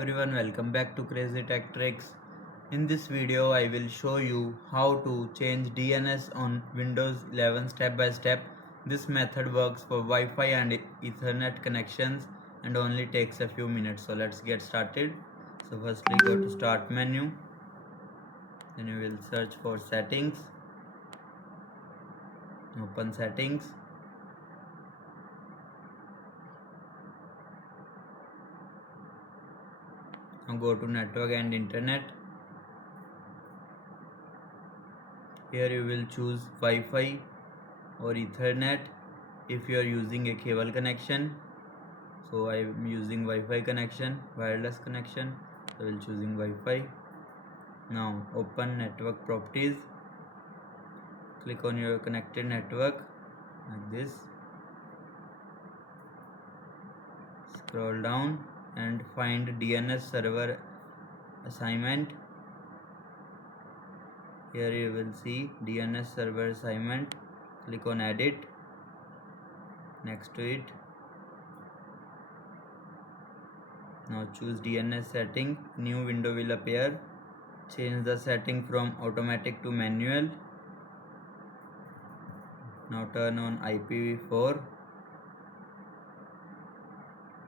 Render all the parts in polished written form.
Everyone, welcome back to Crazy Tech Tricks. In this video I will show you how to change DNS on Windows 11 step by step. This method works for Wi-Fi and Ethernet connections and only takes a few minutes. So let's get started. So firstly go to start menu, then you will search for settings, open settings. Now go to network and internet. Here you will choose Wi-Fi or Ethernet if you are using a cable connection. So I am using Wi-Fi connection, wireless connection. So I will choosing Wi-Fi. Now open network properties. Click on your connected network like this. Scroll down and find DNS server assignment. Here you will see DNS server assignment. Click on edit. Next to it, now choose DNS setting. New window will appear. Change the setting from automatic to manual. Now turn on IPv4.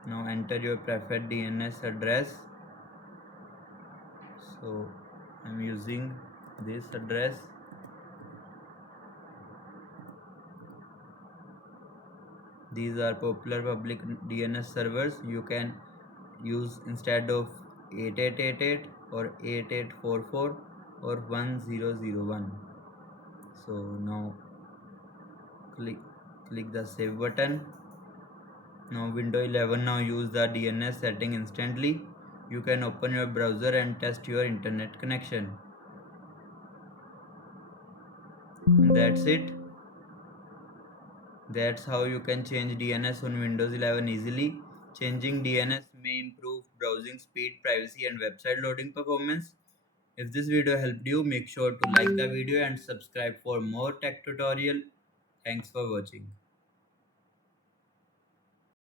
Now enter your preferred DNS address. So I'm using this address. These are popular public DNS servers. You can use instead of 8888 or 8844 or 1001. So now click the save button. Now Windows 11 now use the DNS setting instantly. You can open your browser and test your internet connection. That's it. That's how you can change DNS on Windows 11 easily. Changing DNS may improve browsing speed, privacy, and website loading performance. If this video helped you, make sure to like the video and subscribe for more tech tutorial. Thanks for watching.